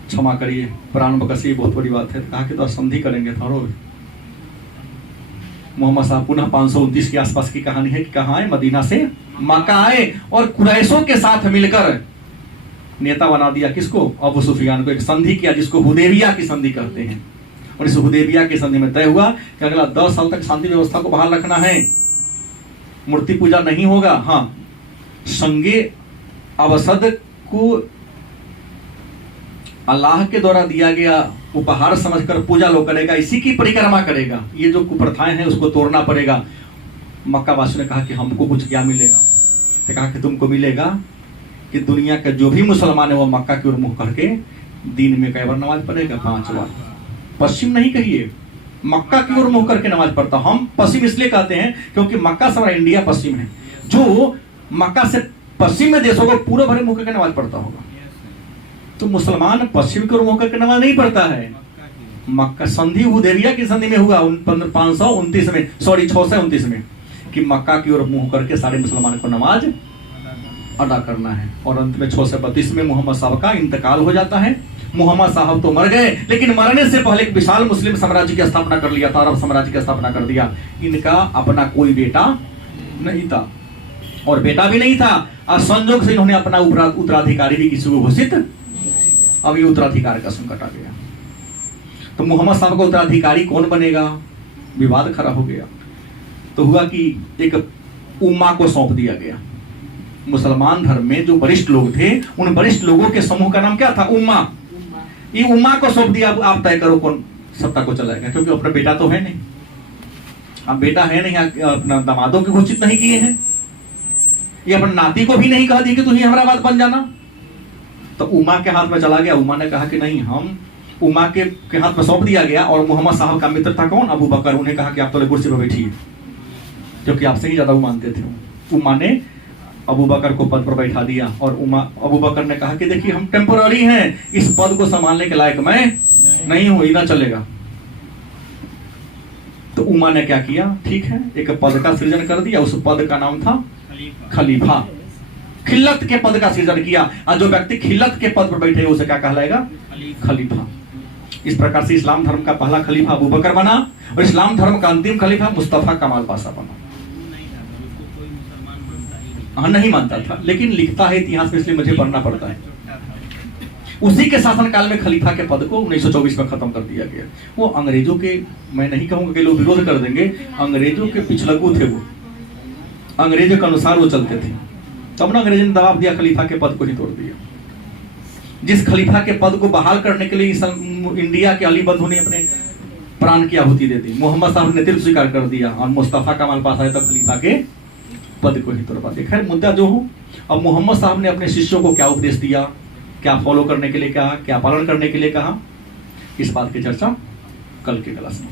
क्षमा करिए, प्राण बकसी बहुत बड़ी बात है। कहा कि तो संधि करेंगे थोड़ो। मोहम्मद साहब पुनः 529 के आसपास की कहानी है कि कहाँ आए, मदीना से मक्का आए और कुरैशों के साथ मिलकर नेता बना दिया किसको, अबू सुफियान को। एक संधि किया जिसको हुदैबिया की संधि कहते हैं। और इस हुदैबिया की संधि में तय हुआ कि अगला 10 साल तक शांति व्यवस्था को बहाल रखना है, मूर्ति पूजा नहीं होगा। हाँ, संगे अवसद को अल्लाह के द्वारा दिया गया उपहार समझकर पूजा लोग करेगा, इसी की परिक्रमा करेगा। ये जो कुप्रथाएं हैं उसको तोड़ना पड़ेगा। मक्का वासियों ने कहा कि हमको कुछ क्या मिलेगा, तो कहा कि तुमको मिलेगा कि दुनिया के जो भी मुसलमान है वो मक्का की ओर मुंह करके दिन में कई बार नमाज पढ़ेगा, 5 बार। पश्चिम नहीं कहिए, मक्का की ओर मुंह करके नमाज पढ़ता। हम पश्चिम इसलिए कहते हैं क्योंकि मक्का से हमारा इंडिया पश्चिम है। जो मक्का से पश्चिम में देश होगा पूरे भरे मुंह करके नमाज पढ़ता होगा। तो मुसलमान पश्चिम की ओर मुंह करके नमाज नहीं पढ़ता है। मक्का संधि हुदैबिया की संधि में हुआ 529 में, सॉरी 629 में, कि मक्का की ओर मुंह करके सारे मुसलमान को नमाज अदा करना है। और अंत में 632 में मोहम्मद साहब का इंतकाल हो जाता है। मोहम्मद साहब तो मर गए, लेकिन मरने से पहले एक विशाल मुस्लिम साम्राज्य की स्थापना कर लिया था, अरब साम्राज्य की स्थापना कर दिया। इनका अपना कोई बेटा नहीं था और बेटा भी नहीं था, और संयोग से इन्होंने अपना उत्तराधिकारी भी किसी को घोषित, अब ये उत्तराधिकार का संकट आ गया। तो मोहम्मद साहब का उत्तराधिकारी कौन बनेगा, विवाद खड़ा हो गया। तो हुआ कि एक उम्मा को सौंप दिया गया। मुसलमान धर्म में जो वरिष्ठ लोग थे, उन वरिष्ठ लोगों के समूह का नाम क्या था, उम्मा। ये उम्मा को सौंप दिया, आप तय करो कौन सत्ता को चलाएगा, क्योंकि अपना बेटा तो है नहीं। अब बेटा है नहीं, अपना दामादों के घोषित नहीं किए हैं, ये अपने नाती को भी नहीं कहा दिया कि तुम हमारा बात बन जाना। तो उम्मा के हाथ में चला गया। उम्मा ने कहा कि नहीं, हम उम्मा के हाथ में सौंप दिया गया। और मोहम्मद साहब का मित्र था कौन, अबू बकर। उन्हें कहा कि आप तो कुर्सी पर बैठिए, क्योंकि आपसे ही ज्यादा वो मानते थे। उम्मा ने अबू बकर को पद पर बैठा दिया और अबू बकर ने कहा कि देखिए हम टेम्पोररी हैं, इस पद को संभालने के लायक मैं नहीं हूं, इतना चलेगा। तो उम्मा ने क्या किया, ठीक है, एक पद का सृजन कर दिया। उस पद का नाम था खलीफा। खिल्लत के पद का सृजन किया, और जो व्यक्ति खिल्लत के पद पर बैठे उसे क्या कहलाएगा, खलीफा। इस प्रकार से इस्लाम धर्म का पहला खलीफा अबू बकर बना और इस्लाम धर्म का अंतिम खलीफा मुस्तफा कमाल पाशा बना। हाँ, नहीं मानता था, लेकिन लिखता है इतिहास में, इसलिए मुझे पढ़ना पड़ता है। उसी के शासनकाल में खलीफा के पद को 1924 में खत्म कर दिया गया। वो अंग्रेजों के, मैं नहीं कहूंगा कि लोग विरोध कर देंगे, अंग्रेजों के पिछलगू थे वो, अंग्रेजों के अनुसार वो चलते थे। तब ना अंग्रेजों ने दबाव दिया, खलीफा के पद को ही तोड़ दिया। जिस खलीफा के पद को बहाल करने के लिए इंडिया के अली बंधु ने अपने प्राण की आहुति दे दी। मोहम्मद साहब ने नेतृत्व स्वीकार कर दिया और मुस्तफा कमाल पाशा तो खलीफा के पद को ही तोड़वा दिया। खैर मुद्दा जो हो, अब मोहम्मद साहब ने अपने शिष्यों को क्या उपदेश दिया, क्या फॉलो करने के लिए कहा, क्या पालन करने के लिए कहा, इस बात की चर्चा कल के क्लास में।